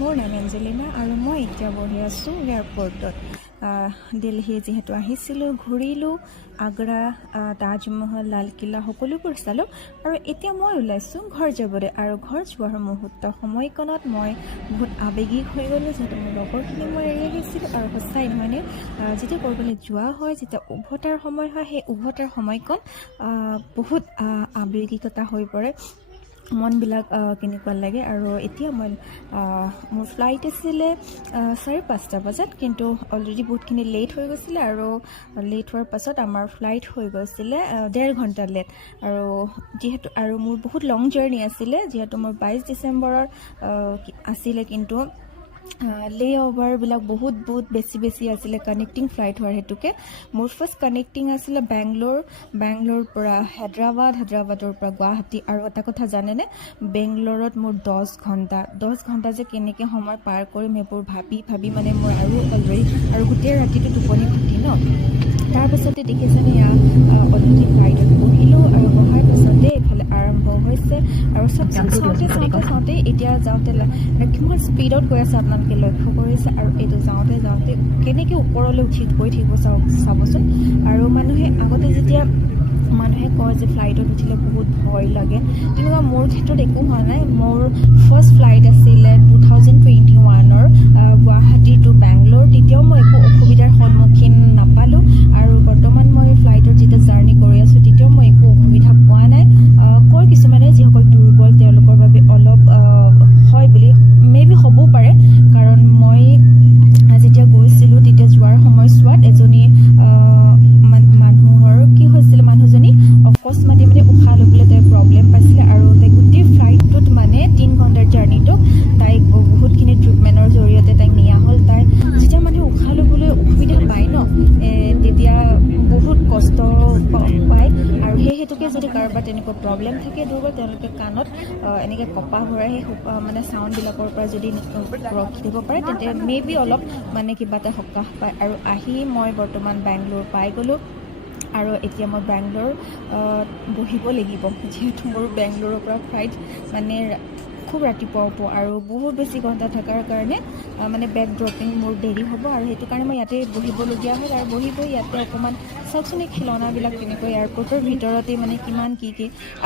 মোৰ নাম এঞ্জেলিনা আৰু মই এতিয়া বহি আছোঁ এয়াৰপৰ্টত। দিল্লী যিহেতু আহিছিলোঁ, ঘূৰিলোঁ, আগ্ৰা, তাজমহল, লালকিল্লা সকলোবোৰ চালোঁ আৰু এতিয়া মই ওলাইছোঁ ঘৰ যাবলৈ। আৰু ঘৰ যোৱাৰ মুহূৰ্তৰ সময়কণত মই বহুত আৱেগিক হৈ গ'লোঁ, যিহেতু মোৰ লগৰখিনি মই এৰি আহিছিলোঁ। আৰু সঁচাই মানে যেতিয়া ক'ৰবালৈ যোৱা হয়, যেতিয়া উভতাৰ সময় হয়, সেই উভতাৰ সময়কণ বহুত আৱেগিকতা হৈ পৰে, মনবিলাক কেনেকুৱা লাগে। আৰু এতিয়া মই মোৰ ফ্লাইট আছিলে 5:30 বজাত, কিন্তু অলৰেডি বহুতখিনি লেট হৈ গৈছিলে। আৰু লেট হোৱাৰ পাছত আমাৰ ফ্লাইট হৈ গৈছিলে 1.5 ঘণ্টা লেট। আৰু যিহেতু মোৰ বহুত লং জাৰ্ণি আছিলে, যিহেতু মোৰ 22 ডিচেম্বৰৰ আছিলে, কিন্তু লে অভাৰবিলাক বহুত বেছি আছিলে কানেক্টিং ফ্লাইট হোৱাৰ হেতুকে। মোৰ ফাৰ্ষ্ট কানেক্টিং আছিলে বেংগলোৰ পৰা হায়দৰাবাদৰ পৰা গুৱাহাটী। আৰু এটা কথা জানেনে, বেংগলোৰত মোৰ 10 ঘণ্টা যে কেনেকৈ সময় পাৰ কৰিম সেইবোৰ ভাবি মানে মোৰ আৰু অলৰেডি আৰু গোটেই ৰাতিটো টোপনি ক্ষতি ন। তাৰপাছতে দেখিছেনে অলৰেডি ফ্লাইটত বহিলোঁ, আৰু বহাৰ পাছতে এইফালে আৰম্ভ হৈছে। আৰু চব চাওঁতে এতিয়া যাওঁতে কিমান স্পীডত গৈ আছে আপোনালোকে লক্ষ্য কৰিছে। আৰু এইটো যাওঁতে কেনেকৈ ওপৰলৈ গৈ থাকিব চাবচোন। আৰু আগতে যেতিয়া মানুহে কয় যে ফ্লাইটত উঠিলে বহুত ভয় লাগে, তেনেকুৱা মোৰ ক্ষেত্ৰত একো হোৱা নাই। মোৰ ফাৰ্ষ্ট ফ্লাইট আছিলে 2021-ৰ গুৱাহাটী টু বেংগলোৰ। তেতিয়াও মই একো অসুবিধাৰ সন্মুখীন নাপালোঁ। আৰু বৰ্তমান মই ফ্লাইটত যেতিয়া জাৰ্ণি কৰি আছোঁ, তেতিয়াও মই একো অসুবিধা পোৱা নাই। কয় কিছুমানে যিসকল দুৰ্বল তেওঁলোকৰ বাবে অলপ হয় বুলি, মেবি হ'বও পাৰে। কাৰণ মই যেতিয়া গৈছিলোঁ, তেতিয়া যোৱাৰ সময়ছোৱাত এজনী মানুহৰ কি হৈছিলে, মানুহজনী অকস্মাতে মানে উশাহ ল'বলৈ তাই প্ৰব্লেম পাইছিলে। আৰু তাই গোটেই ফ্লাইটটোত 3 ঘণ্টাৰ জাৰ্ণিটোক তাইক বহুতখিনি ট্ৰিটমেণ্টৰ জৰিয়তে তাইক নিয়া হ'ল। যেতিয়া মানুহে উশাহ ল'বলৈ অসুবিধা পায় ন, তেতিয়া বহুত কষ্ট পায়। আৰু সেই হেতুকে যদি কাৰোবাৰ তেনেকুৱা প্ৰব্লেম থাকে দুৰ্বল, তেওঁলোকে কাণত এনেকৈ কপাহ ভৰাই সেই চাউণ্ডবিলাকৰ পৰা যদি ৰখি দিব পাৰে, তেন্তে মেবি অলপ কিবা এটা সকাহ পায়। আৰু আহি মই বৰ্তমান বেংগলোৰ পাই গ'লোঁ। আৰু এতিয়া মই বেংগলোৰ বহিব লাগিব, যিহেতু মোৰ বেংগলোৰৰ পৰা ফ্লাইট খুব ৰাতিপুৱা হ'ব। আৰু বহুত বেছি ঘণ্টা থকাৰ কাৰণে বেক ড্ৰপিং মোৰ দেৰি হ'ব। আৰু সেইটো কাৰণে মই ইয়াতে বহিবলগীয়া হ'ল। আৰু বহি ইয়াতে অকণমান চাওকচোন এই খেলনাবিলাক কেনেকৈ এয়াৰপৰ্টৰ ভিতৰতে কিমান কি।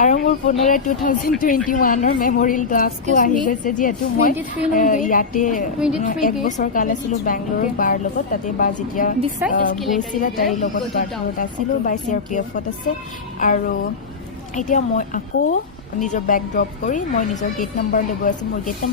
আৰু মোৰ পুনৰাই 2021-ৰ মেমৰিয়েলটো আকৌ আহি গৈছে, যিহেতু মই ইয়াতে 1 বছৰ কাল আছিলোঁ বেংগলোৰৰ বাৰ লগত। তাতে বা যেতিয়া গৈছিলে তাইৰ লগত বাৰ্থত আছিলোঁ, বাই CRPF-ত আছে। আৰু এতিয়া মই আকৌ নিজৰ বেগ ড্ৰপ কৰি মই নিজৰ গেট নাম্বাৰলৈ গৈ আছোঁ। মোৰ গেট নাম্বাৰ